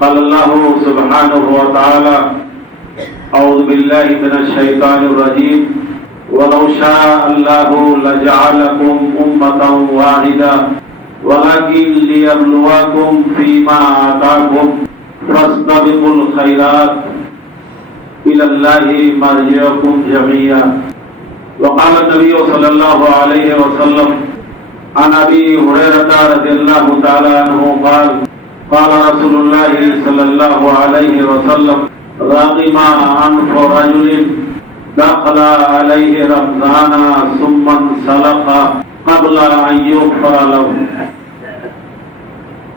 قال الله سبحانه وتعالى: أعوذ بالله من الشيطان الرجيم ولو شاء الله لجعلكم أمة واحدة ولكن ليبلوكم فيما آتاكم فاستبقوا الخيرات إلى الله مرجعكم جميعا. وقال النبي صلى الله عليه وسلم عن أبي هريرة رضي الله تعالى عنه قال: قال رسول الله صلى الله عليه وسلم: رغم أنف رجل دخل عليه رمضان ثم انسلخ قبل أن يغفر له.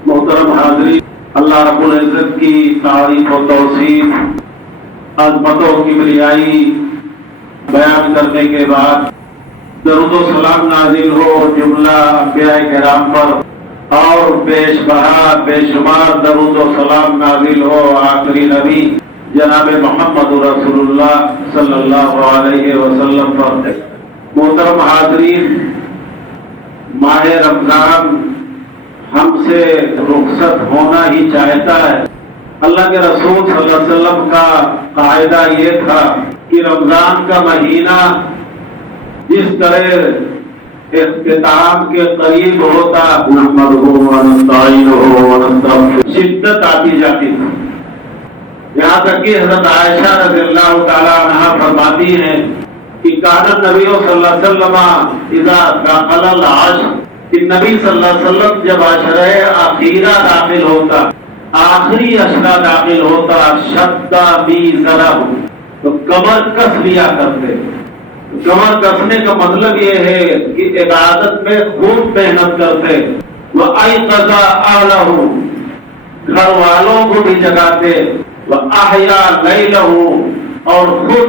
محترم حاضرین، اللہ رب العزت کی تعریف و توصیف، عظمت و کبریائی بیان کرنے کے بعد درود و سلام نازل ہو جملہ انبیاء کرام پر، اور بیش بہا بے شمار درود و سلام نازل ہو آخری نبی جناب محمد رسول اللہ صلی اللہ علیہ وسلم پر. محترم حاضرین، ماہ رمضان ہم سے رخصت ہونا ہی چاہتا ہے. اللہ کے رسول صلی اللہ علیہ وسلم کا قاعدہ یہ تھا کہ رمضان کا مہینہ جس طرح اختتام کے قریب ہوتا شدت آتی جاتی تھی. یہاں تک کہ حضرت عائشہ رضی اللہ تعالی عنہا فرماتی ہیں کہ کان النبی صلی اللہ علیہ وسلم اذا دخل العشر، کہ نبی صلی اللہ علیہ وسلم جب عشرہ اخیرہ داخل ہوتا، آخری عشرہ داخل ہوتا، شد میزرہ، تو کمر کس لیا کرتے. کمر کسنے کا مطلب یہ ہے کہ عبادت میں خوب محنت کرتے. وَأَيْقَظَ أَهْلَهُ، گھر والوں کو بھی جگاتے. وَأَحْيَا لَيْلَهُ، اور خود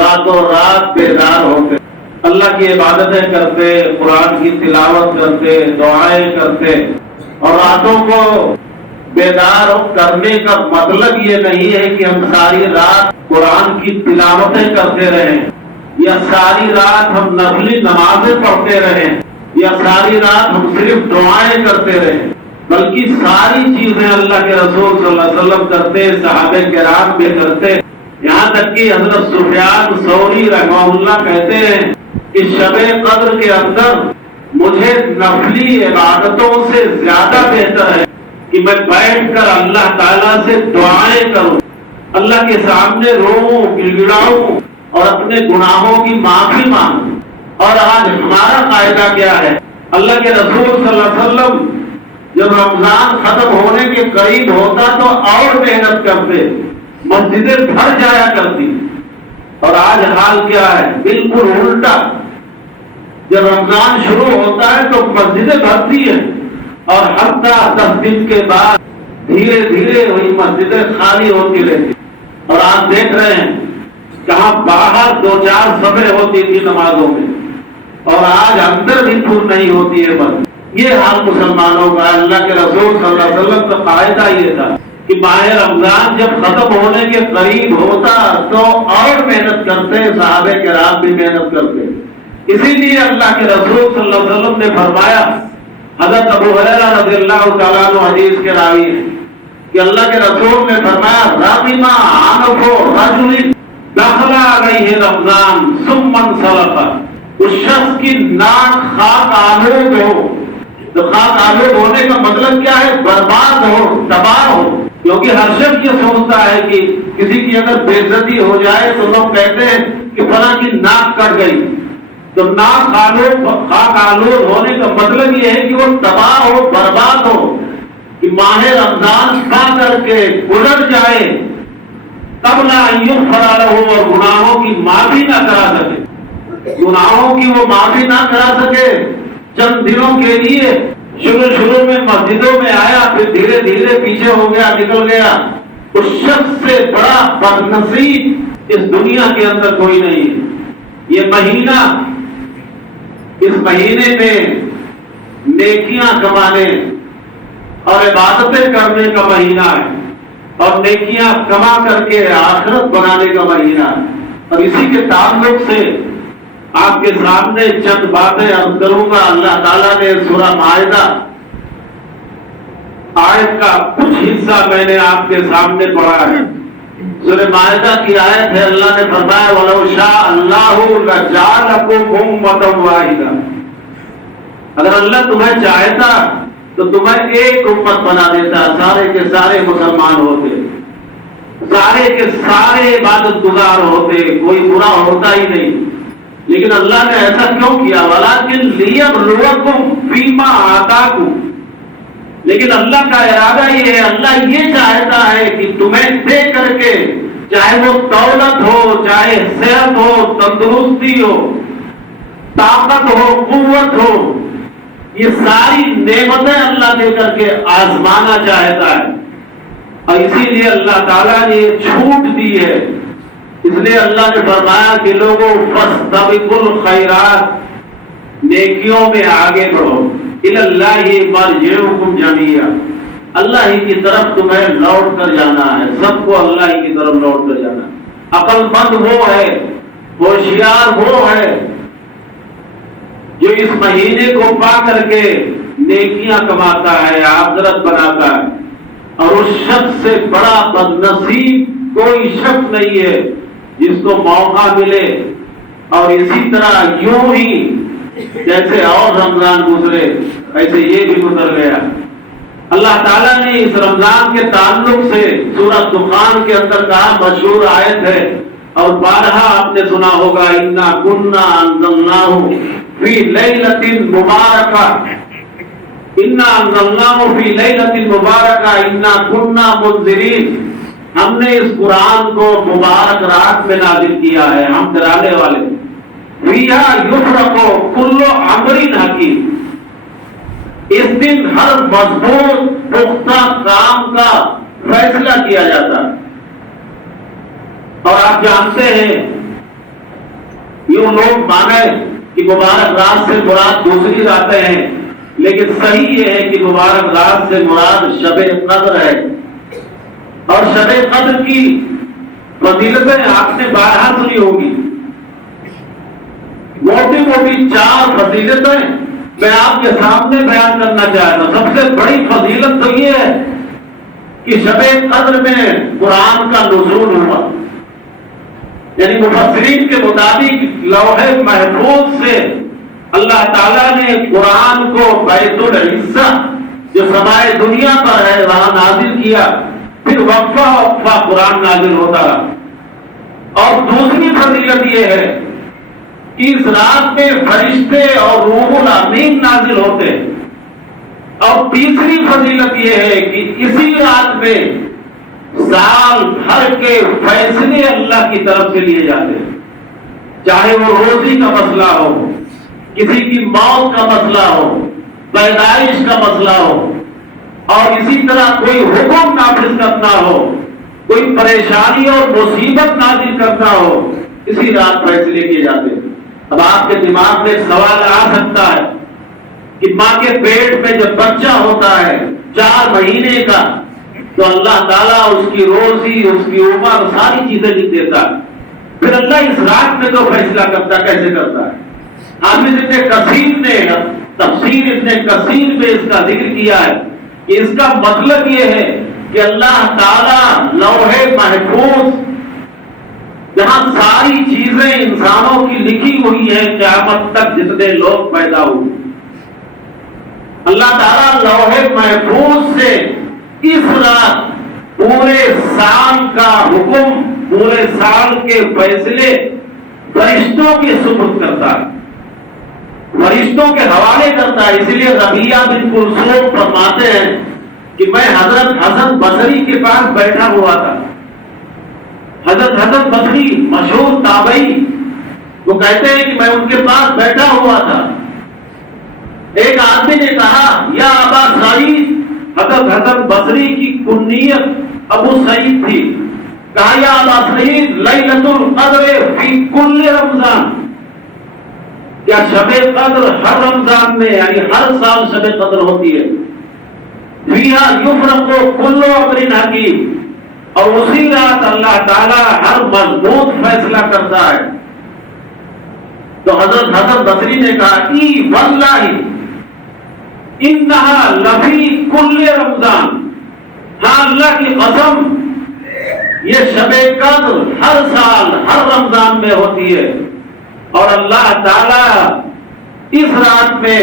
راتوں رات بیدار ہوتے، اللہ کی عبادتیں کرتے، قرآن کی تلاوت کرتے، دعائیں کرتے. اور راتوں کو بیدار کرنے کا مطلب یہ نہیں ہے کہ ہم ساری رات قرآن کی تلاوتیں کرتے رہیں، یا ساری رات ہم نفلی نمازیں پڑھتے رہیں، یا ساری رات ہم صرف دعائیں کرتے رہیں، بلکہ ساری چیزیں اللہ کے رسول صلی اللہ علیہ وسلم کرتے، صحابہ کرام بھی کرتے. یہاں تک کہ حضرت سفیان ثوری رحمہ اللہ کہتے ہیں کہ شب قدر کے اندر مجھے نفلی عبادتوں سے زیادہ بہتر ہے کہ میں بیٹھ کر اللہ تعالیٰ سے دعائیں کروں، اللہ کے سامنے روؤں، گڑگڑاؤں اور اپنے گناہوں کی معافی مانگوں. اور آج ہمارا قاعدہ کیا ہے؟ اللہ کے رسول صلی اللہ علیہ وسلم جب رمضان ختم ہونے کے قریب ہوتا تو اور محنت کرتے، مسجدیں بھر جایا کرتی. اور آج حال کیا ہے؟ بالکل الٹا. جب رمضان شروع ہوتا ہے تو مسجدیں بھرتی ہیں، اور حتیٰ 10 دن کے بعد دھیرے دھیرے وہی مسجدیں خالی ہوتی رہتی. اور آپ دیکھ رہے ہیں کہاں باہر 2-4 صفیں ہوتی تھی نمازوں میں، اور آج اندر بھی پور نہیں ہوتی ہے بس. یہ حال مسلمانوں کا. اللہ کے رسول صلی اللہ علیہ وسلم کا قاعدہ یہ تھا کہ ماہ رمضان جب ختم ہونے کے قریب ہوتا تو اور محنت کرتے، صحابہ کرام بھی محنت کرتے. اسی لیے اللہ کے رسول صلی اللہ علیہ وسلم نے فرمایا، حضرت ابو ہریرہ رضی اللہ تعالیٰ عنہ حدیث کے راوی ہیں کہ اللہ کے رسول نے فرمایا: رغم انف رجل دخل علیہ رمضان ثم انسلخ، اس شخص کی ناک خاک آلود ہو. تو خاک آلود ہونے کا مطلب کیا ہے؟ برباد ہو، تباہ ہو. کیونکہ ہر شخص یہ سوچتا ہے کہ کسی کی اگر بے عزتی ہو جائے تو لوگ کہتے ہیں کہ فلاں کی ناک کٹ گئی. تو ناک خاک آلود ہونے کا مطلب یہ ہے کہ وہ تباہ ہو، برباد ہو، کہ ماہ رمضان کھا کر کے گزر جائے، قبل ان یغفر لہ، اور گناہوں کی معافی نہ کرا سکے. گناہوں کی وہ معافی نہ کرا سکے. چند دنوں کے لیے شروع میں مسجدوں میں آیا، پھر دھیرے دھیرے پیچھے ہو گیا، نکل گیا. اس شخص سے بڑا بدنصیب اس دنیا کے اندر کوئی نہیں ہے. یہ مہینہ، اس مہینے میں نیکیاں کمانے اور عبادتیں کرنے کا مہینہ ہے، اور نیکیاں کما کر کے آخرت بنانے کا مہینہ ہے. اور اسی کے تعلق سے آپ کے سامنے چند باتیں عرض کروں گا. اللہ تعالیٰ نے سورہ مائدہ آیت کا کچھ حصہ میں نے آپ کے سامنے پڑھا ہے. سورہ مائدہ کی آیت ہے، اللہ نے فرمایا وَلَوْ شَاءَ اللَّهُ لَجَعَلَكُمْ أُمَّةً وَاحِدَةً، اگر اللہ تمہیں چاہتا تو تمہیں ایک امت بنا دیتا، سارے کے سارے مسلمان ہوتے، سارے کے سارے عبادت گزار ہوتے، کوئی برا ہوتا ہی نہیں. لیکن اللہ نے ایسا کیوں کیا؟ وَلَٰكِن لِيَبْلُوَكُمْ فِيمَا آتَاكُمْ، لیکن اللہ کا ارادہ یہ ہے، اللہ یہ چاہتا ہے کہ تمہیں دے کر کے، چاہے وہ دولت ہو، چاہے صحت ہو، تندرستی ہو، طاقت ہو، قوت ہو، یہ ساری نعمتیں اللہ دے کر کے آزمانا چاہتا ہے. اور اسی لیے اللہ تعالیٰ نے یہ چھوٹ دی ہے. اس لیے اللہ نے فرمایا کہ لوگوں فاستبقوا الخیرات، نیکیوں میں آگے بڑھو، الی اللہ مرجعکم جمیعا، اللہ ہی کی طرف تمہیں لوٹ کر جانا ہے، سب کو اللہ ہی کی طرف لوٹ کر جانا ہے. عقل مند وہ ہے، ہوشیار وہ ہے جو اس مہینے کو پا کر کے نیکیاں کماتا ہے، آخرت بناتا ہے. اور اس شخص سے بڑا بدنصیب کوئی شخص نہیں ہے جس کو موقع ملے اور اسی طرح یوں ہی جیسے اور رمضان گزرے ایسے یہ بھی گزر گیا. اللہ تعالیٰ نے اس رمضان کے تعلق سے سورہ دخان کے اندر کہا، مشہور آیت ہے اور بارہا آپ نے سنا ہوگا، انا کنا انزلناہ فی لیلۃ مبارکہ، انا انزلناہ فی لیلۃ مبارکہ انا کنا منذرین، ہم نے اس قرآن کو مبارک رات میں نازل کیا ہے، ہم ڈرانے والے. فیہا یفرق کل امر حکیم، اس دن ہر مضبوط پختہ کام کا فیصلہ کیا جاتا ہے. اور آپ جانتے ہیں یوں لوگ مانے کہ مبارک رات سے مراد دوسری راتیں ہیں، لیکن صحیح یہ ہے کہ مبارک رات سے مراد شب قدر ہے. اور شب قدر کی فضیلتیں آپ نے بارہا سنی ہوگی. موٹی موٹی 4 فضیلتیں میں آپ کے سامنے بیان کرنا چاہتا ہوں. سب سے بڑی فضیلت تو یہ ہے کہ شب قدر میں قرآن کا نزول ہوا، یعنی مفسرین کے مطابق لوح محفوظ سے اللہ تعالیٰ نے قرآن کو بیت العزہ جو سمائے دنیا پر ہے وہاں نازل کیا، پھر وقفہ وقفہ قرآن نازل ہوتا رہا. اور دوسری فضیلت یہ ہے کہ اس رات میں فرشتے اور روح الامین نازل ہوتے. اور تیسری فضیلت یہ ہے کہ اسی رات میں سال بھر کے فیصلے اللہ کی طرف سے لیے جاتے ہیں، چاہے وہ روزی کا مسئلہ ہو، کسی کی موت کا مسئلہ ہو، پیدائش کا مسئلہ ہو، اور اسی طرح کوئی حکم نافذ کرنا ہو، کوئی پریشانی اور مصیبت نازل کرنا ہو، اسی رات فیصلے کیے جاتے ہیں. اب آپ کے دماغ میں ایک سوال آ سکتا ہے کہ ماں کے پیٹ میں جب بچہ ہوتا ہے 4 مہینے کا تو اللہ تعالیٰ اس کی روزی، اس کی عمر، ساری چیزیں لکھ دیتا ہے، پھر اللہ اس رات میں تو فیصلہ کرتا کیسے کرتا ہے؟ حافظ ابن کثیر نے تفسیر ابن کثیر میں اس کا ذکر کیا ہے کہ اس کا مطلب یہ ہے کہ اللہ تعالیٰ لوح محفوظ جہاں ساری چیزیں انسانوں کی لکھی ہوئی ہیں قیامت تک جتنے لوگ پیدا ہوئے، اللہ تعالیٰ لوح محفوظ سے اس رات پورے سال کا حکم، پورے سال کے فیصلے فرشتوں کے سپرد کرتا ہے، فرشتوں کے حوالے کرتا ہے. اسی لیے ربیعہ بن کلثوم فرماتے ہیں کہ میں حضرت حسن بصری کے پاس بیٹھا ہوا تھا. حضرت حسن بصری مشہور تابعی، وہ کہتے ہیں کہ میں ان کے پاس بیٹھا ہوا تھا. ایک آدمی نے کہا یا ابا سعید، حضرت حسن بصری کی کنیت ابو سعید تھی، کہا یا ابا سعید لیلۃ القدر فی کل رمضان، کیا شب قدر ہر رمضان میں یعنی ہر سال شب قدر ہوتی ہے؟ فیہا یفرق کل امر حکیم، اور اسی رات اللہ تعالیٰ ہر مضبوط فیصلہ کرتا ہے. تو حضرت حسن بصری نے کہا ای واللہ، انہا لفی کل رمضان، ہاں اللہ کی قسم یہ شب قدر ہر سال ہر رمضان میں ہوتی ہے، اور اللہ تعالی اس رات میں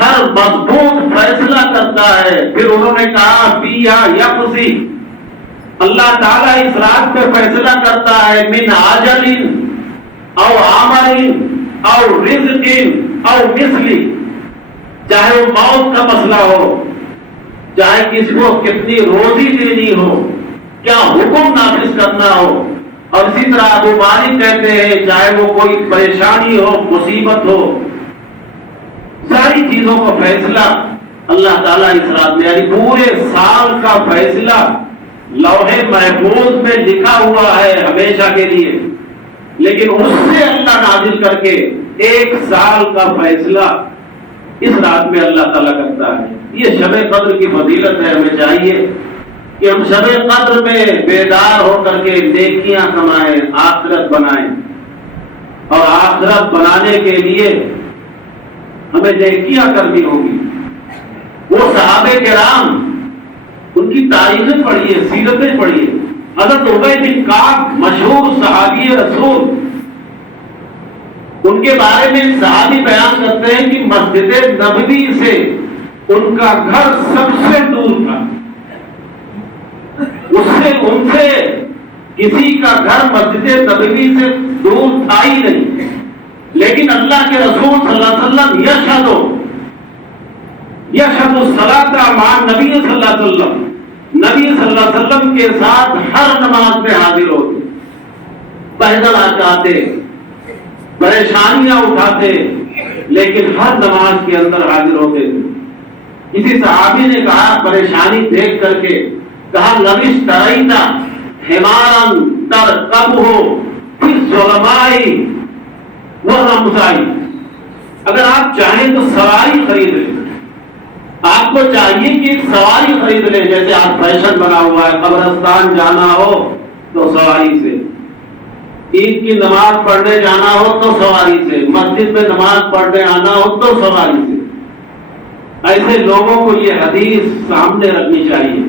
ہر مضبوط فیصلہ کرتا ہے۔ پھر انہوں نے کہا فیہا یقضی، اللہ تعالیٰ اس رات پہ فیصلہ کرتا ہے من عجل او عمل او رزق او مثل، چاہے وہ موت کا مسئلہ ہو، چاہے کسی کو کتنی روزی دینی ہو، کیا حکم نافذ کرنا ہو، اور اسی طرح ابو مالک کہتے ہیں چاہے وہ کوئی پریشانی ہو، مصیبت ہو، ساری چیزوں کا فیصلہ اللہ تعالیٰ اس رات میں، یعنی پورے سال کا فیصلہ لوح محفوظ میں لکھا ہوا ہے ہمیشہ کے لیے، لیکن اس سے اللہ نازل کر کے ایک سال کا فیصلہ اس رات میں اللہ تعالیٰ کرتا ہے۔ یہ شب قدر کی فضیلت ہے۔ ہمیں چاہیے کہ ہم شب قدر میں بیدار ہو کر کے نیکیاں کمائیں، آخرت بنائیں، اور آخرت بنانے کے لیے ہمیں نیکیاں کرنی ہوگی۔ وہ صحابہ کرام، ان کی تاریخیں پڑھیے، سیرتیں پڑھیے۔ حضرت ابی بن کعب مشہور صحابی رسول، ان کے بارے میں صحابی بیان کرتے ہیں کہ مسجد نبوی سے ان کا گھر سب سے دور تھا، ان سے کسی کا گھر مسجد نبوی سے دور تھا ہی نہیں، لیکن اللہ کے رسول صلی اللہ علیہ وسلم یشہد الصلاۃ مع نبی صلی اللہ علیہ وسلم، نبی صلی اللہ علیہ وسلم کے ساتھ ہر نماز میں حاضر ہوتے، پیدل آتے، پریشانیاں اٹھاتے، لیکن ہر نماز کے اندر حاضر ہوتے تھے۔ کسی صحابی نے کہا پریشانی دیکھ کر کے، کہا لوش تریتا حمارا ترکبہ فی الظلماء والرمضاء، اگر آپ چاہیں تو سواری خرید لیں، آپ کو چاہیے کہ ایک سواری خرید لیں، جیسے آج فیشن بنا ہوا ہے، قبرستان جانا ہو تو سواری سے، عید کی نماز پڑھنے جانا ہو تو سواری سے، مسجد میں نماز پڑھنے آنا ہو تو سواری سے۔ ایسے لوگوں کو یہ حدیث سامنے رکھنی چاہیے۔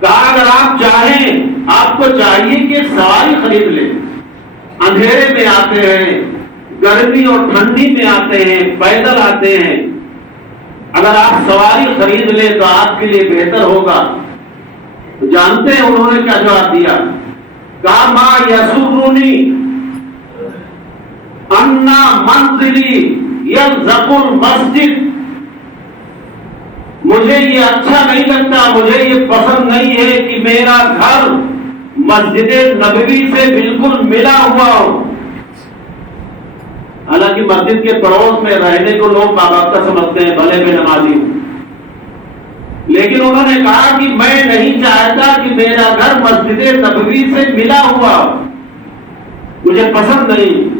کہا اگر آپ چاہیں، آپ کو چاہیے کہ ایک سواری خرید لیں، اندھیرے میں آتے ہیں، گرمی اور ٹھنڈی میں آتے ہیں، پیدل آتے ہیں، اگر آپ سواری خرید لیں تو آپ کے لیے بہتر ہوگا۔ جانتے ہیں انہوں نے کیا جواب دیا؟ کہا ما یسرنی ان منزلی یلزق المسجد، مجھے یہ اچھا نہیں لگتا، مجھے یہ پسند نہیں ہے کہ میرا گھر مسجد نبوی سے بالکل ملا ہوا ہو۔ حالانکہ مسجد کے پڑوس میں رہنے کو لوگ باوقت سمجھتے ہیں، بھلے میں نمازی ہوں، لیکن انہوں نے کہا کہ میں نہیں چاہتا کہ میرا گھر مسجد نبوی سے ملا ہوا ہو، مجھے پسند نہیں۔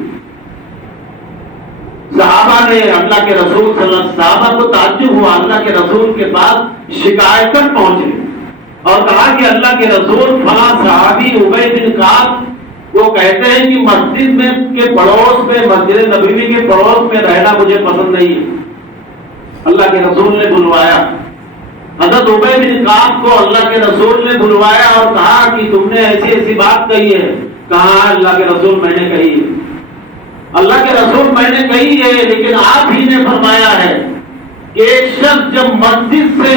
صحابہ نے اللہ کے رسول صلی اللہ علیہ وسلم، صحابہ کو تعجب ہوا، اللہ کے رسول کے پاس شکایتاً پہنچے اور کہا کہ اللہ کے رسول فلاں صحابی ابی بن کعب وہ کہتے ہیں کہ مسجد میں کے پڑوس میں، مسجد نبوی کے پڑوس میں رہنا مجھے پسند نہیں ہے۔ اللہ کے رسول نے بلوایا حضرت ابی بن کعب کو، اللہ کے رسول نے بلوایا اور کہا کہ تم نے ایسی ایسی بات کہی ہے۔ کہا اللہ کے رسول میں نے کہی ہے، اللہ کے رسول میں نے کہی ہے، لیکن آپ ہی نے فرمایا ہے کہ ایک شخص جب مسجد سے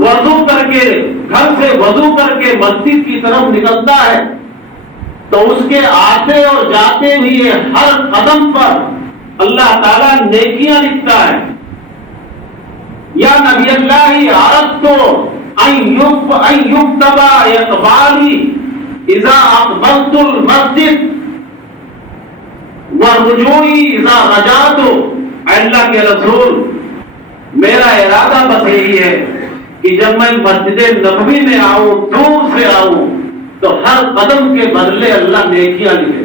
وضو کر کے، گھر سے وضو کر کے مسجد کی طرف نکلتا ہے تو اس کے آتے اور جاتے ہوئے ہر قدم پر اللہ تعالیٰ نیکیاں لکھتا ہے۔ یا نبی اللہ عرضت ان یکتب اقبالی اذا اقبلت المسجد ورجوعی اذا رجعت، اللہ کے رسول میرا ارادہ بس یہی ہے کہ جب میں مسجد نبوی میں آؤں، دور سے آؤں، تو ہر قدم کے بدلے اللہ نیکیاں لکھے۔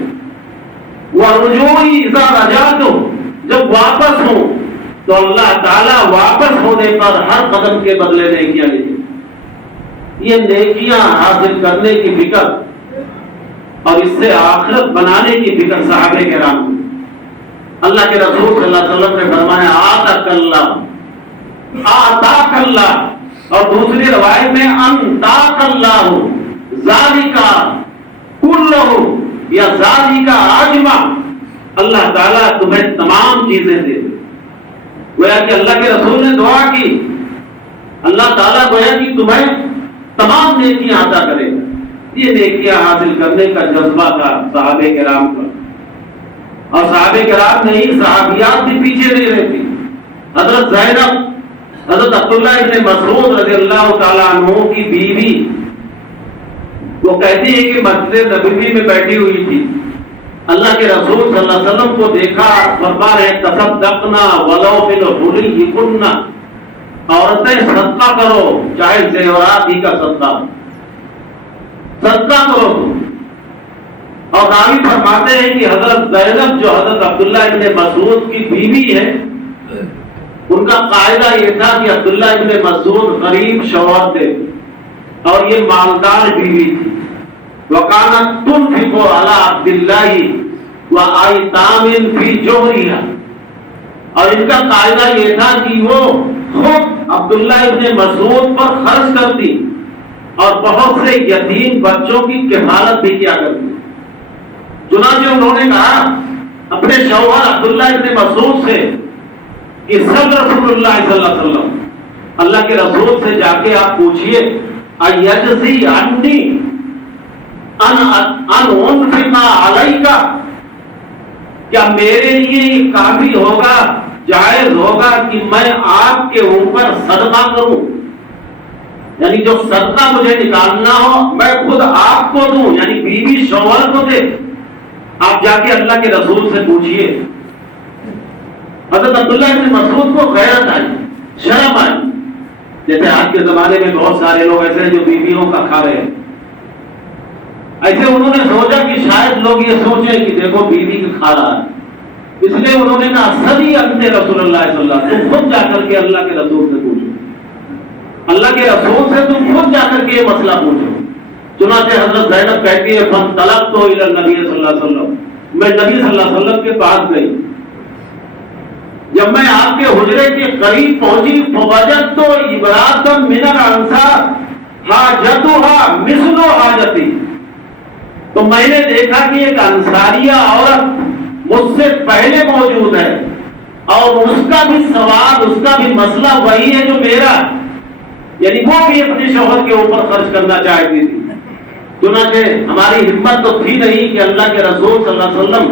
ورجوعی اذا رجعت، جب واپس ہوں تو اللہ تعالیٰ واپس ہونے پر ہر قدم کے بدلے نیکیاں لکھے۔ یہ نیکیاں حاصل کرنے کی فکر اور اس سے آخرت بنانے کی فکر صحابہ کرام، اللہ کے رسول صلی اللہ علیہ وسلم نے فرمایا آتاک اللہ، آتاک اللہ، اور دوسری روایت میں انتاک اللہ ذالکا کلہ یا ذالکا اجمع، اللہ تعالیٰ تمہیں تمام چیزیں دے۔ گویا کہ اللہ کے رسول نے دعا کی، اللہ تعالیٰ گویا کہ تمہیں تمام نیکیاں عطا کرے گا۔ یہ نیکیاں حاصل کرنے کا جذبہ تھا صحابہ کرام کا، اور صحابہ کرام نہیں، صحابیات بھی پیچھے نہیں رہتی۔ حضرت زینب، حضرت عبداللہ ابن مسعود رضی اللہ تعالیٰ عنہ کی بیوی، وہ کہتی ہے کہ مسجد نبوی میں بیٹھی ہوئی تھی، اللہ کے رسول صلی اللہ علیہ وسلم کو دیکھا، فرما رہے تصدقنا ولو بالحلی، عورتیں صدقہ کرو چاہے زیورات ہی کا صدقہ کرو تم۔ اور راوی فرماتے ہیں کہ حضرت زینب جو حضرت عبداللہ ابن مسعود کی بیوی ہے، ان کا قاعدہ یہ تھا کہ عبداللہ ابن مسعود غریب شوہر تھے اور یہ مالدار بیوی تھی۔ وَكَانَتْ تُنْفِقُ عَلَىٰ عَبْدِ اللَّهِ وَأَيْتَامٍ فِي جَوْرِهَا، اور ان کا قاعدہ یہ تھا کہ وہ خود عبداللہ ابن مسعود پر خرچ کرتی اور بہت سے یتیم بچوں کی کفالت بھی کیا کرتی۔ چنانچہ انہوں نے کہا اپنے شوہر عبداللہ ابن مسعود سے کہ صلی رسول اللہ صلی اللہ علیہ وسلم، اللہ کے رسول سے جا کے آپ پوچھئے ایجزی عنی ان انفق علیک، کیا میرے لیے یہ کافی ہوگا، جائز ہوگا کہ میں آپ کے اوپر صدقہ کروں؟ یعنی جو صدقہ مجھے نکالنا ہو میں خود آپ کو دوں، یعنی بیوی شوہر کو دے۔ آپ جا کے اللہ کے رسول سے پوچھئے۔ حضرت عبداللہ ابن مسعود کو غیرت آئی، شرم آئی، جیسے آج کے زمانے میں بہت سارے لوگ ایسے ہیں جو بیویوں کا کھا رہے ہیں۔ ایسے انہوں نے سوچا کہ شاید لوگ یہ سوچیں کہ دیکھو بیوی کا کھا رہا ہے، اس لیے انہوں نے کہا صلی انت رسول اللہ صلی اللہ علیہ وسلم، تم خود جا کر کے اللہ کے رسول سے پوچھو، اللہ کے رسول سے تم خود جا کر کے یہ مسئلہ پوچھو۔ چنانچہ حضرت زینب کہتی ہے فانطلقت الی النبی صلی اللہ علیہ وسلم، میں نبی صلی اللہ علیہ وسلم کے پاس گئی، جب میں آپ کے حجرے کے قریب پہنچی فوجدت امرأۃ من الانصار حاجتها مثل حاجتی، تو میں نے دیکھا کہ ایک انصاریہ عورت مجھ سے پہلے موجود ہے اور اس کا بھی سوال، اس کا بھی مسئلہ وہی ہے جو میرا، یعنی وہ بھی اپنے شوہر کے اوپر خرچ کرنا چاہتی تھی۔ چنانچہ ہماری ہمت تو تھی نہیں کہ اللہ کے رسول صلی اللہ علیہ وسلم،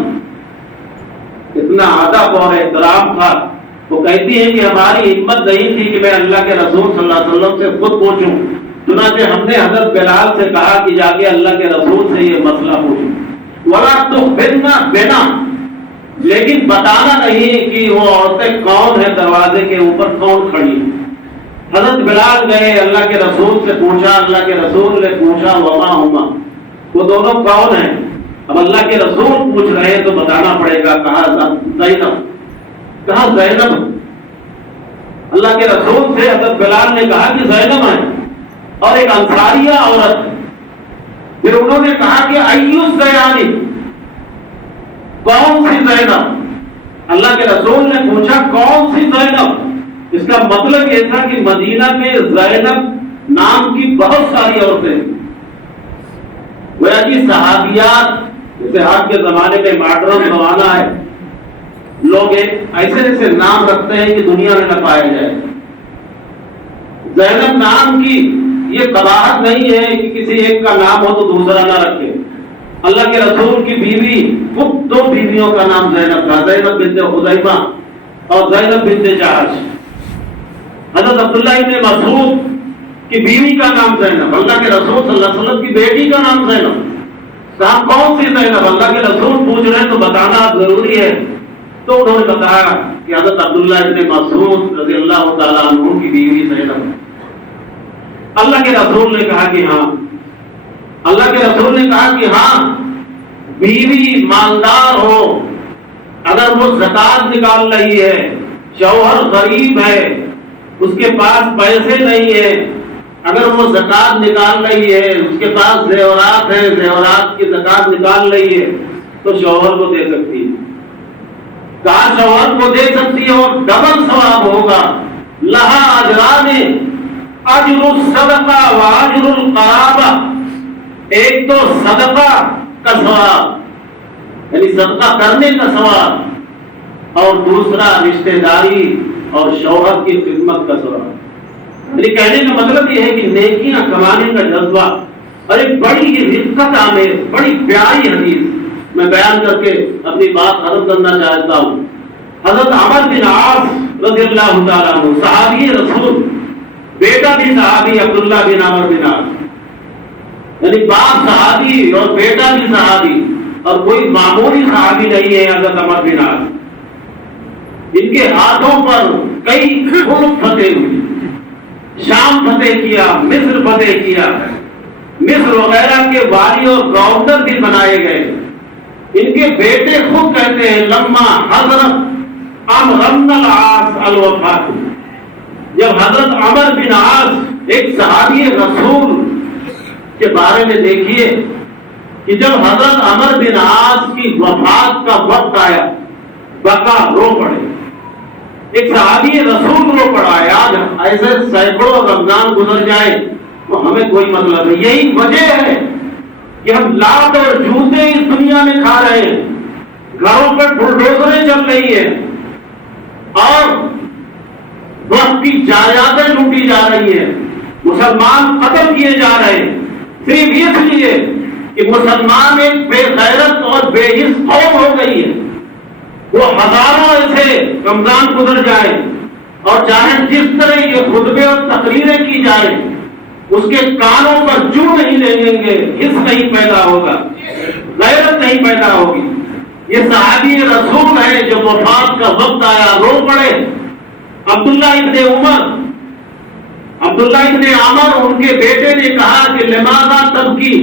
اتنا ادب اور احترام تھا، وہ کہتی ہیں کہ ہماری ہمت نہیں تھی کہ میں اللہ کے رسول صلی اللہ علیہ وسلم سے خود پوچھوں۔ چنانچہ ہم نے حضرت بلال سے کہا کہ جا کے اللہ کے رسول سے یہ مسئلہ پوچھو، وَلَا تُخْبِرْنَا بِنَا، لیکن بتانا نہیں کہ وہ عورتیں کون ہیں، دروازے کے اوپر کون کھڑی ہیں۔ حضرت بلال گئے، اللہ کے رسول سے پوچھا، اللہ کے رسول نے پوچھا وما ہما، وہ دونوں کون ہیں؟ اب اللہ کے رسول پوچھ رہے ہیں تو بتانا پڑے گا۔ کہا زینب، کہا زینب۔ اللہ کے رسول سے حضرت بلال نے کہا کہ زینب ہے اور ایک انصاریہ عورت۔ پھر انہوں نے کہا کہ ایو زیانی، کون سی زینب؟ اللہ کے رسول نے پوچھا کون سی زینب؟ اس کا مطلب یہ تھا کہ مدینہ میں زینب نام کی بہت ساری عورتیں، گویا کہ صحابیات، جیسے آج کے زمانے میں ماڈرن زمانہ ہے، لوگ ایسے ایسے نام رکھتے ہیں کہ دنیا میں نہ پایا جائے۔ زینب نام کی یہ قباحت نہیں ہے کہ کسی ایک کا نام ہو تو دوسرا نہ رکھے۔ اللہ کے رسول کی بیوی، خود دو بیویوں کا نام زینب تھا، زینب بنت خزیمہ اور زینب بنت جحش۔ حضرت عبداللہ ابن مسعود کی بیوی کا نام زینب، اللہ کے رسول صلی اللہ علیہ وسلم کی بیٹی کا نام زینب۔ کہا کون سی زینب؟ اللہ کے رسول پوچھ رہے ہیں تو بتانا ضروری ہے۔ تو انہوں نے بتایا کہ حضرت عبداللہ ابن مسعود رضی اللہ تعالیٰ عنہ کی بیوی زینب۔ اللہ کے رسول نے کہا کہ ہاں، اللہ کے رسول نے کہا کہ ہاں، بیوی مالدار ہو، اگر وہ زکات نکال رہی ہے، شوہر غریب ہے، اس کے پاس پیسے نہیں ہے، اگر وہ زکات نکال رہی ہے، اس کے پاس زیورات ہیں، زیورات کی زکات نکال رہی ہے، تو شوہر کو دے سکتی ہے۔ کہا شوہر کو دے سکتی ہے اور ڈبل ثواب ہوگا. لہا اجران، اجر الصدقہ و اجر القرابہ. ایک تو صدقہ کا ثواب یعنی صدقہ کرنے کا ثواب، اور دوسرا رشتہ داری اور شوہر کی خدمت کا ثواب. یعنی کہنے کا مطلب یہ ہے کہ نیکیاں کمانے کا جذبہ، اور ایک بڑی رفقت آمیز بڑی پیاری حدیث میں بیان کر کے اپنی بات ختم کرنا چاہتا ہوں. حضرت عمر بن عاص رضی اللہ تعالیٰ عنہ صحابی رسول، بیٹا بھی صحابی عبداللہ بن عمر بن عاص، یعنی باپ صحابی اور بیٹا بھی صحابی، اور کوئی معمولی صحابی نہیں ہے حضرت عمر بن عاص. ان کے ہاتھوں پر کئی ملک فتح ہوئی، شام فتح کیا، مصر فتح کیا، مصر وغیرہ کے والی اور گورنر بھی بنائے گئے. ان کے بیٹے خود کہتے ہیں لما حضرت عمرو بن العاص الوفات، جب حضرت عمر بن عاص ایک صحابی رسول کے بارے میں دیکھیے کہ جب حضرت عمر بن عاص کی وفات کا وقت آیا بقا رو پڑے. ایک صحابی رسول رو پڑا ہے. آج ایسے سینکڑوں رمضان گزر جائے تو ہمیں کوئی مطلب نہیں. یہی وجہ ہے کہ ہم لاٹ اور جوتے اس دنیا میں کھا رہے ہیں، گھروں پر بلڈوزریں چل رہی ہیں، اور وقت کی جائیدادیں لوٹی جا رہی ہیں، مسلمان قتل کیے جا رہے ہیں، صرف اس لیے کہ مسلمان ایک بے غیرت اور بے حس قوم ہو گئی ہے. وہ ہزاروں ایسے رمضان گزر جائے اور چاہے جس طرح یہ خطبے اور تقریریں کی جائیں اس کے کانوں پر جو نہیں لگیں گے، حس نہیں پیدا ہوگا، غیرت نہیں پیدا ہوگی. یہ صحابی رسول ہے جو وفات کا وقت آیا رو پڑے. عبداللہ ابن عمر ان کے بیٹے نے کہا کہ لماذا تبکی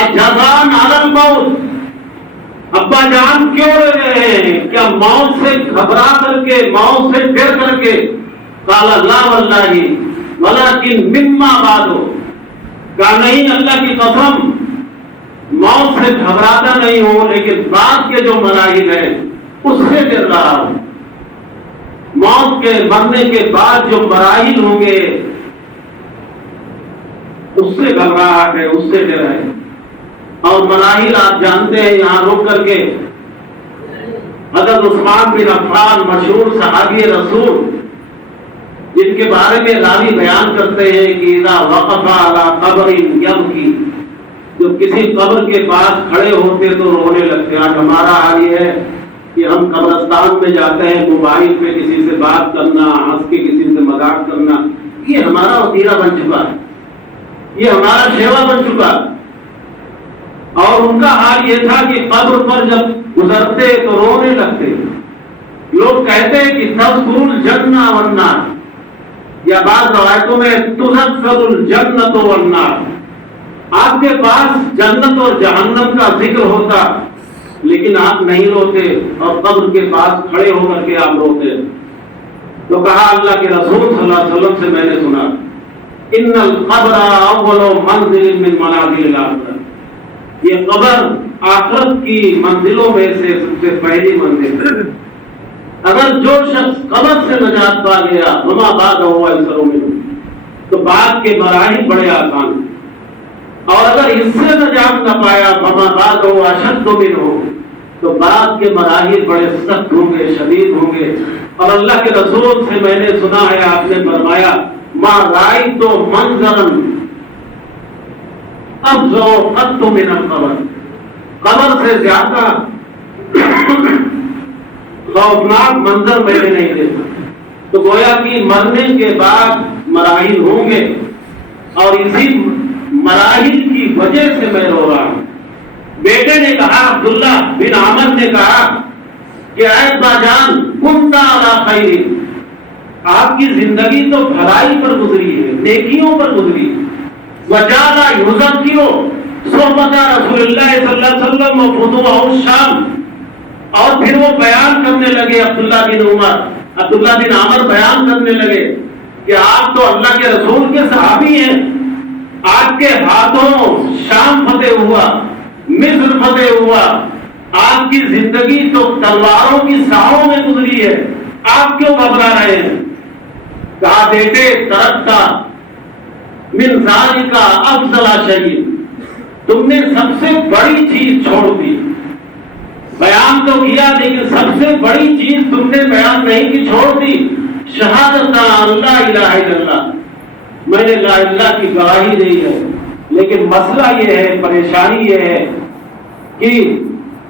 اجزان علی الموت، ابا جان کیوں رو رہے ہیں؟ کیا موت سے گھبرا کر کے، موت سے ڈر کر کے؟ قال لا واللہ ولکن مما بعد، کہا نہیں اللہ کی قسم موت سے گھبراتا نہیں ہوں، لیکن بعد کے جو مراحل ہیں اس سے ڈر رہا ہوں. موت کے مرنے کے بعد جو مراحل ہوں گے اس سے گھبراہٹ ہے، اس سے ڈر ہے. اور مراحل آپ جانتے ہیں. یہاں رک کر کے حضرت عثمان بن عفان مشہور صحابی رسول، جن کے بارے میں راوی بیان کرتے ہیں کہ اذا وقف علی قبر یبکی، جب کسی قبر کے پاس کھڑے ہوتے تو رونے لگتے. آج ہمارا حال یہ ہے کہ ہم قبرستان میں جاتے ہیں، موبائل پہ کسی سے بات کرنا، ہنس کے کسی سے مذاق کرنا، یہ ہمارا وسیلہ بن چکا ہے، یہ ہمارا شیوا بن چکا. اور ان کا حال یہ تھا کہ قبر پر جب گزرتے تو رونے لگتے. لوگ کہتے ہیں کہ تذکر الجنہ والنار، یا بعض روایتوں میں تذکر الجنۃ والنار، آپ کے پاس جنت اور جہنم کا ذکر ہوتا لیکن آپ نہیں روتے، اور قبر کے پاس کھڑے ہو کر کے آپ روتے. تو کہا اللہ کے رسول صلی اللہ علیہ وسلم سے میں نے سنا ان القبر اول منزل من منازل الاخرہ، یہ قبر آخرت کی منزلوں میں سے سب سے پہلی منزل ہے. اگر جو شخص قبر سے نجات پا گیا وما بعد ہوا ایسر منہ، تو بعد کے مراحل بڑے آسان ہیں. اور اگر اس سے نجات نہ پایا وما بعد ہوا اشد منہ، تو بعد کے مراحل بڑے سخت ہوں گے، شدید ہوں گے. اور اللہ کے رسول سے میں نے سنا ہے، آپ نے فرمایا ما رأیت منظرا افظع قط من القبر، قبر سے زیادہ خوفناک منظر میں نے نہیں دیکھا. تو گویا کہ مرنے کے بعد مراحل ہوں گے، اور اسی مراحل کی وجہ سے میں رو رہا ہوں. بیٹے نے کہا، عبداللہ بن عمر نے کہا کہ اے ابا جان کنت علی خیر، آپ کی زندگی تو بھلائی پر گزری ہے، نیکیوں پر گزری. وجعل یذکر صحبت رسول اللہ صلی اللہ علیہ وسلم وفتوح الشام، اور پھر وہ بیان کرنے لگے، عبداللہ بن عمر بیان کرنے لگے کہ آپ تو اللہ کے رسول کے صحابی ہیں، آپ کے ہاتھوں شام فتح ہوا، مصر فتح ہوا، آپ کی زندگی تو تلواروں کی ساحوں میں گزری ہے، آپ کیوں گھبرا رہے ہیں؟ کہا بیٹے ترکتا من ذالک افضل شیء، تم نے سب سے بڑی چیز چھوڑ دی۔ بیان تو کیا لیکن سب سے بڑی چیز تم نے بیان نہیں کی، چھوڑ دی۔ شہادت اللہ الہ الا اللہ، میں نے لا الہ کی گواہی دی ہے، لیکن مسئلہ یہ ہے، پریشانی یہ ہے کہ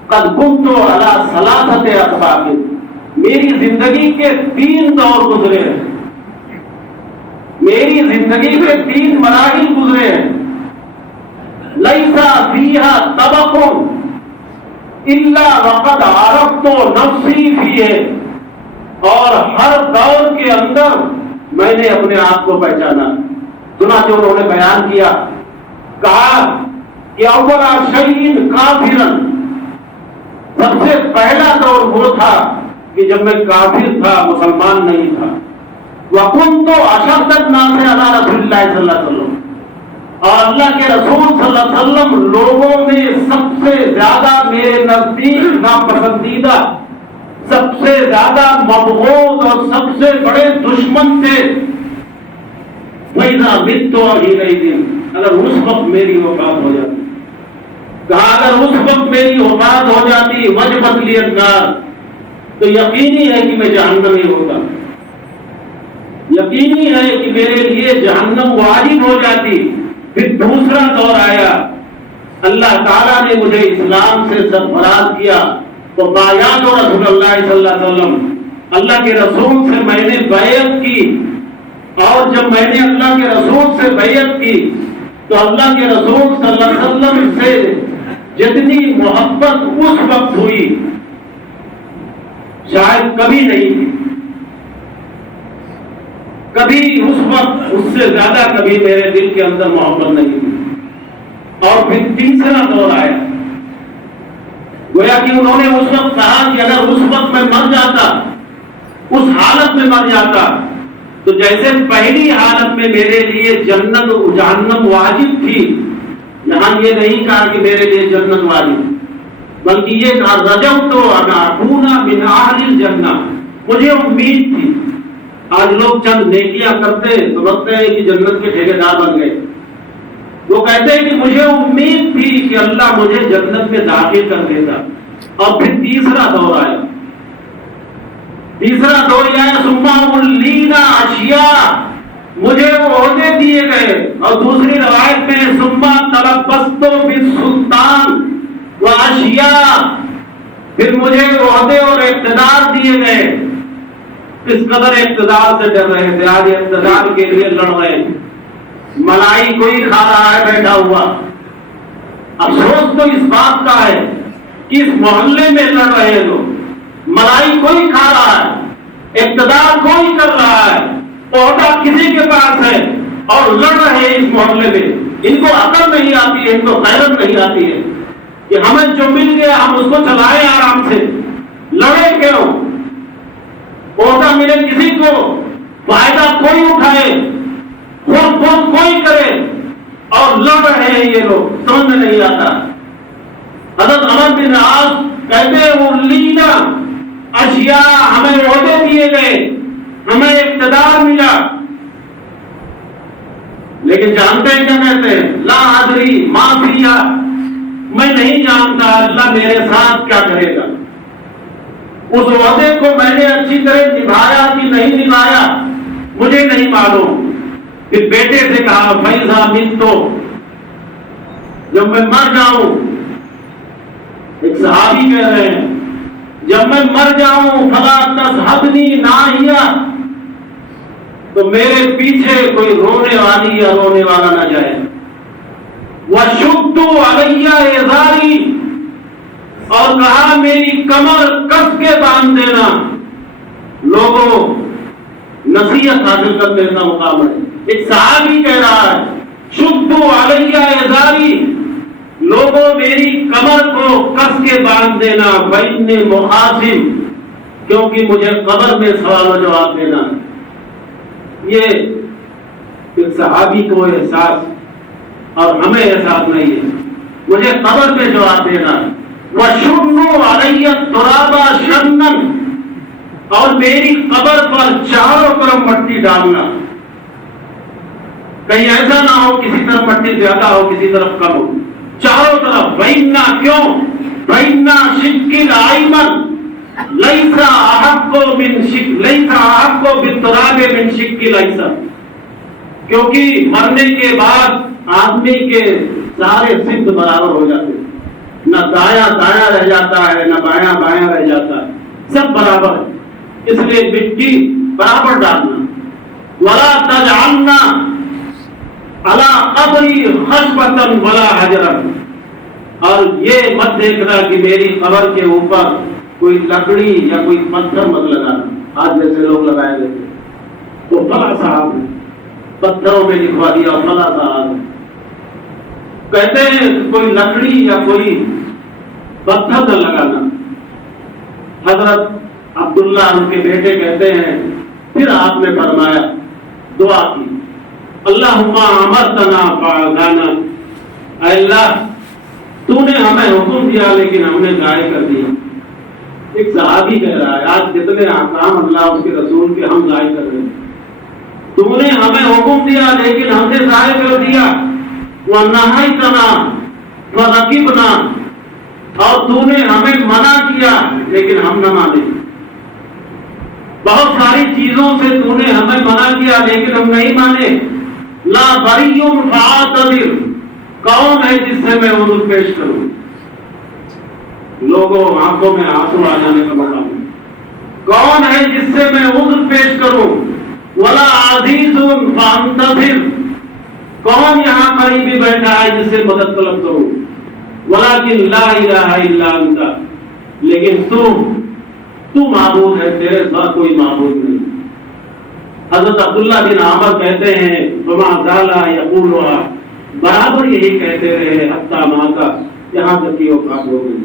قد كنت علی ثلاثۃ اطباق، میری زندگی کے 3 دور گزرے ہیں، میری زندگی میں 3 مراحل گزرے ہیں۔ لیس فیہا طبق الا وقد عرفت نفسی فیہ، اور ہر دور کے اندر میں نے اپنے آپ کو پہچانا۔ چنانچہ انہوں نے بیان کیا، کہا کہ اول شیء کافرا، سب سے پہلا دور وہ تھا کہ جب میں کافر تھا، مسلمان نہیں تھا۔ وَكُنْتُ أَشَدَّ النَّاسِ عَلَىٰ رَسُولِ اللَّهِ صلی اللہ علیہ وسلم، اور اللہ کے رسول صلی اللہ علیہ وسلم لوگوں میں سب سے زیادہ میرے نزدیک ناپسندیدہ، سب سے زیادہ مبغوض اور سب سے بڑے دشمن تھے۔ وَإِذَا مِتُّ حِينَئِذٍ، اگر اس وقت میری وفات ہو جاتی، کہا اگر اس وقت میری وفات ہو جاتی وجبت لی النار، تو یقینی ہے کہ میں جہنمی ہوتا، یقینی ہے کہ میرے لیے جہنم واجب ہو جاتی۔ پھر دوسرا دور آیا، اللہ تعالیٰ نے مجھے اسلام سے سرفراز کیا، تو بایعت رسول اللہ صلی اللہ علیہ وسلم، اللہ کے رسول سے میں نے بیعت کی، اور جب میں نے اللہ کے رسول سے بیعت کی تو اللہ کے رسول صلی اللہ علیہ وسلم سے جتنی محبت اس وقت ہوئی شاید کبھی نہیں تھی، کبھی اس وقت اس سے زیادہ کبھی میرے دل کے اندر محبت نہیں تھی۔ اور پھر تیسرا دور آیا، گویا کہ انہوں نے اس وقت کہا کہ اگر اس وقت میں مر جاتا، اس حالت میں مر جاتا، تو جیسے پہلی حالت میں میرے لیے جنت و جہنم واجب تھی، یہاں یہ نہیں کہا کہ میرے لیے جنت واجب، بلکہ یہ کہا رجوت ان اکون من اہل الجنہ، مجھے امید تھی۔ آج لوگ چند نیکیاں کرتے تو لگتے ہیں کہ جنت کے ٹھیکیدار بن گئے، وہ کہتے ہیں کہ مجھے امید تھی کہ اللہ مجھے جنت میں داخل کر دیتا۔ اور پھر تیسرا دور آیا، تیسرا دور یہ آیا، ثم اولینا اشیاء، مجھے وہ عہدے دیے گئے، اور دوسری روایت میں ثم تلبست بالسلطان واشیاء، پھر مجھے عہدے اور اقتدار دیے گئے۔ کس قدر اقتدار سے ڈر رہے تھے، آج اقتدار کے لیے لڑ رہے ہیں، ملائی کوئی کھا رہا ہے بیٹھا ہوا۔ افسوس تو اس بات کا ہے کہ اس محلے میں لڑ رہے ہیں لوگ، ملائی کوئی کھا رہا ہے، اقتدار کوئی کر رہا ہے، عہدہ کسی کے پاس ہے، اور لڑ رہے ہیں اس محلے میں۔ ان کو عقل نہیں آتی ہے، ان کو غیرت نہیں آتی ہے کہ ہمیں جو مل گیا ہم اس کو چلائیں آرام سے، لڑے کیوں؟ عہدہ ملے کسی کو، فائدہ کوئی اٹھائے، خود کوئی کرے، اور لڑ رہے ہیں یہ لوگ، سمجھ میں نہیں آتا۔ حضرت عمر بن عاص کہتے ہیں اولینا اشیاء، ہمیں عہدے دیے گئے، ہمیں اقتدار ملا، لیکن جانتے ہیں کیا کہتے ہیں؟ لا ادری ما فیہا، میں نہیں جانتا اللہ میرے ساتھ کیا کرے گا۔ اس عہدے کو میں نے اچھی طرح نبھایا کہ نہیں نبھایا مجھے نہیں معلوم۔ پھر بیٹے سے کہا فیضا متو، جب میں مر جاؤں، ایک صحابی کہہ رہے ہیں جب میں مر جاؤں فلا تذهبنی ناہیہ، تو میرے پیچھے کوئی رونے والی یا رونے والا نہ جائے۔ وشد علی ازاری، اور کہا میری کمر کس کے باندھ دینا۔ لوگوں نصیحت حاصل کرنے کا مقام ہے، ایک صحابی کہہ رہا ہے شد علی ازاری، لوگوں میری کمر کو کس کے باندھ دینا، فإنی محاسب، کیونکہ مجھے قبر میں سوال و جواب دینا۔ یہ ایک صحابی کو احساس اور ہمیں احساس نہیں ہے، مجھے قبر میں جواب دینا، وَشُنُّوا عَلَيَّ التُّرَابَ شَنًّا، اور میری قبر پر چاروں طرف مٹی ڈالنا، کہیں ایسا نہ ہو کسی طرف مٹی زیادہ ہو کسی طرف کم ہو، چاروں طرف۔ وَإِنَّا، کیوں؟ وَإِنَّا شِقِّ الْأَيْمَنِ لَيْسَ أَحَقُّ بِالتُّرَابِ مِنْ شِقِّ الْأَيْسَرِ، کیونکہ مرنے کے بعد آدمی کے سارے سمت برابر ہو جاتے ہیں، نہ دایاں دایاں رہ جاتا ہے نہ بایاں بایاں رہ جاتا ہے، سب برابر ہے، اس لیے مٹی برابر ڈالنا۔ وَلَا تَجْعَلْنَا عَلَىٰ قَبْرِي خَشْبَةً وَلَا حَجْرًا، اور یہ مت دیکھنا کہ میری قبر کے اوپر کوئی لکڑی یا کوئی پتھر مت لگانا، آج جیسے لوگ لگائے دیتے تو فلاں صاحب نے پتھروں میں لکھوا دیا فلاں صاحب، کہتے ہیں کوئی لکڑی یا کوئی پتھر نہ لگانا۔ حضرت عبداللہ ان کے بیٹے کہتے ہیں پھر آپ نے فرمایا، دعا کی، اللہم امرتنا فعصینا، اے اللہ تو نے ہمیں حکم دیا لیکن ہم نے ضائع کر دیا۔ ایک صحابی کہہ رہا ہے آج جتنے احکام اللہ اس کے رسول کے ہم ضائع کر رہے ہیں، تو نے ہمیں حکم دیا لیکن ہم نے ضائع کر دیا۔ وَنَهَيْتَنَا فَرَكِبْنَا، اور تو نے ہمیں منع کیا لیکن ہم نہ مانے، بہت ساری چیزوں سے تو نے ہمیں منع کیا لیکن ہم نہیں مانے۔ لا بَرِيٌّ فَاعْتَذِرْ، کون ہے جس سے میں عذر پیش کروں؟ لوگوں آنکھوں میں آنسو آ جانے کا موقع ہے، کون ہے جس سے میں عذر پیش کروں؟ وَلَا عَزِيزٌ فَانْتَظِرْ، کون یہاں قریبی بیٹھا ہے جس سے مدد طلب کروں؟ وَلَكِنْ لَا إِلَٰهَ إِلَّا أَنْتَ، لیکن تو معبود ہے، تیرے ساتھ کوئی معبود نہیں۔ حضرت عبداللہ بن عامر کہتے ہیں فَمَا زَالَ يَقُولُهَا، برابر یہی کہتے رہے حتیٰ ماتا، یہاں تک کہ وفات ہو گئی۔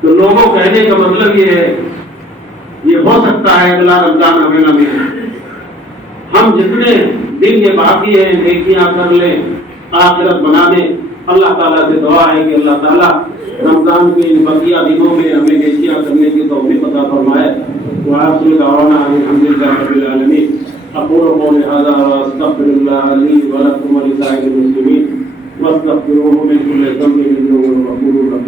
تو لوگوں کہنے کا مطلب یہ ہے یہ ہو سکتا ہے اگلا رمضان ہمیں نہ ملے، ہم جتنے دن یہ باقی ہے نیکیاں کر لیں، آخرت بنا دیں۔ اللہ تعالیٰ سے دعا ہے کہ اللہ تعالیٰ رمضان کے ان بقیہ دنوں میں ہمیں نیکیاں کرنے کی توفیق عطا فرمائے۔ وآخر دعوانا ان الحمد للہ رب العالمین۔ اقول قولی ھذا واستغفر اللہ لی ولکم ولسائر المسلمین واستغفروہ من کل ذنب انہ هو الغفور الرحیم۔